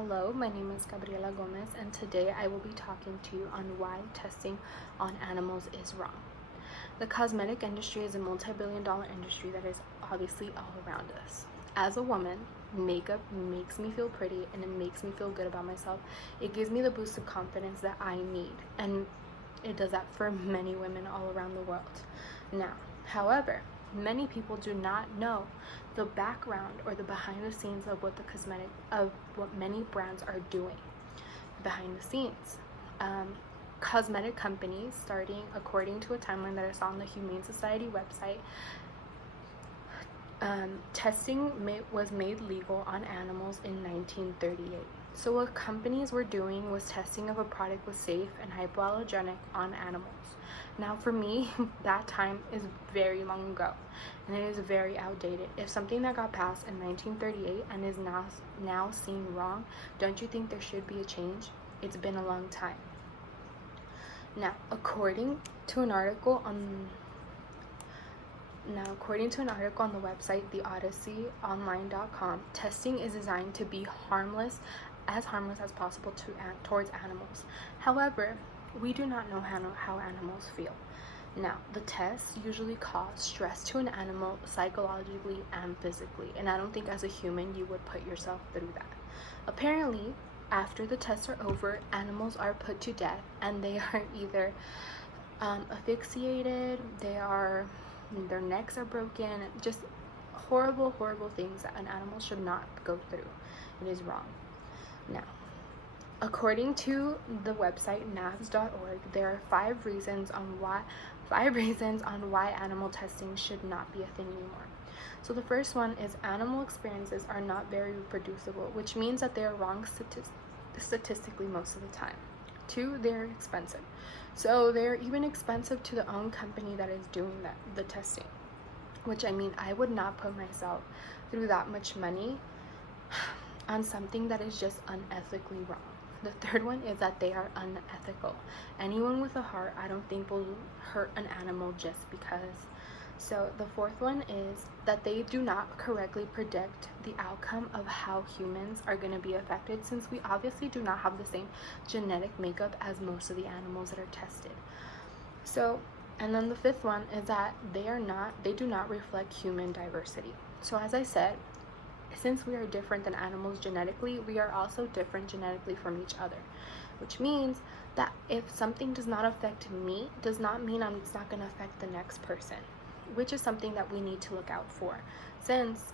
Hello, my name is Gabriela Gomez, and today I will be talking to you on why testing on animals is wrong. The cosmetic industry is a multi-billion-dollar industry that is obviously all around us. As a woman, makeup makes me feel pretty and it makes me feel good about myself. It gives me the boost of confidence that I need, and it does that for many women all around the world. Now, however, many people do not know the background or the behind the scenes of what many brands are doing behind the scenes. Cosmetic companies, starting according to a timeline that I saw on the Humane Society website, testing was made legal on animals in 1938. So what companies were doing was testing if a product was safe and hypoallergenic on animals. Now for me, that time is very long ago and it is very outdated. If something that got passed in 1938 and is now seen wrong, don't you think there should be a change? It's been a long time. Now, according to an article on the website theodysseyonline.com, testing is designed to be harmless as possible towards animals. However, we do not know how animals feel. Now, the tests usually cause stress to an animal psychologically and physically, and I don't think as a human you would put yourself through that. Apparently, after the tests are over, animals are put to death and they are either asphyxiated, their necks are broken, just horrible things that an animal should not go through. It is wrong. Now, according to the website navs.org, there are five reasons on why animal testing should not be a thing anymore. So the first one is animal experiences are not very reproducible, which means that they are wrong statistically most of the time. 2, they're expensive. So they're even expensive to the own company that is doing the testing, which I would not put myself through that much money on something that is just unethically wrong. The third one is that they are unethical. Anyone with a heart, I don't think, will hurt an animal just because. So the fourth one is that they do not correctly predict the outcome of how humans are going to be affected, since we obviously do not have the same genetic makeup as most of the animals that are tested. So, and then the fifth one is that they do not reflect human diversity. So as I said, since we are different than animals genetically, we are also different genetically from each other, which means that if something does not affect me, does not mean it's not going to affect the next person, which is something that we need to look out for. Since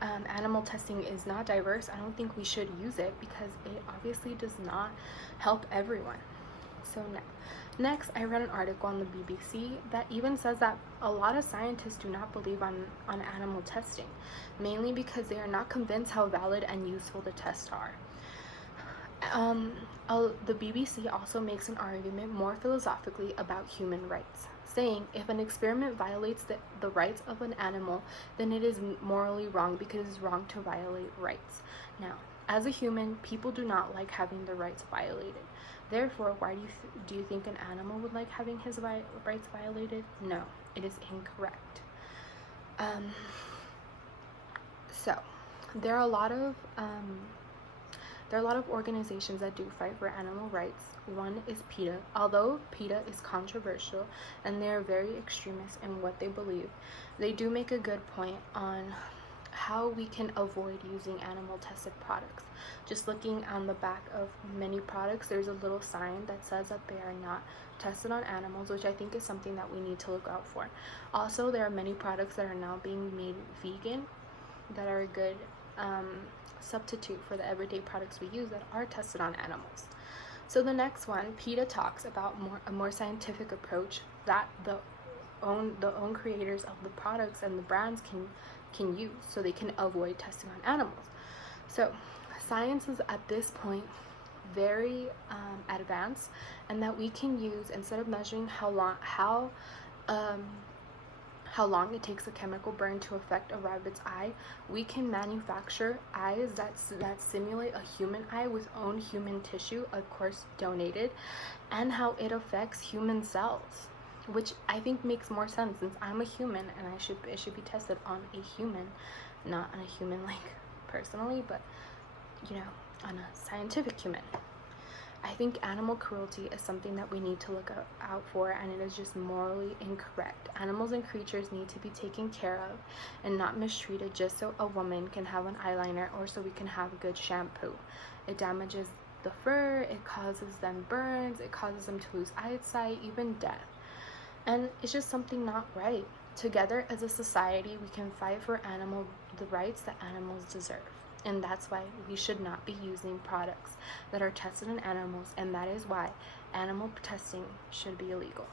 animal testing is not diverse, I don't think we should use it because it obviously does not help everyone. So next, I read an article on the BBC that even says that a lot of scientists do not believe on animal testing, mainly because they are not convinced how valid and useful the tests are. The BBC also makes an argument more philosophically about human rights, saying if an experiment violates the rights of an animal, then it is morally wrong because it is wrong to violate rights. Now, as a human, people do not like having their rights violated. Therefore, why do you think an animal would like having his rights violated? No, it is incorrect. So, there are a lot of organizations that do fight for animal rights. One is PETA. Although PETA is controversial and they're very extremist in what they believe, they do make a good point on how we can avoid using animal tested products. Just looking on the back of many products, there's a little sign that says that they are not tested on animals, which I think is something that we need to look out for. Also, there are many products that are now being made vegan that are a good substitute for the everyday products we use that are tested on animals. So the next one, PETA talks about a more scientific approach that the own creators of the products and the brands can use so they can avoid testing on animals. So science is at this point very advanced, and that we can use, instead of measuring how long it takes a chemical burn to affect a rabbit's eye, we can manufacture eyes that simulate a human eye with own human tissue, of course donated, and how it affects human cells, which I think makes more sense since I'm a human and it should be tested on a human, not on a human like personally, but on a scientific human. I think animal cruelty is something that we need to look out for, and it is just morally incorrect. Animals and creatures need to be taken care of and not mistreated just so a woman can have an eyeliner or so we can have good shampoo. It damages the fur, it causes them burns, it causes them to lose eyesight, even death. And it's just something not right. Together as a society, we can fight for the rights that animals deserve. And that's why we should not be using products that are tested on animals, and that is why animal testing should be illegal.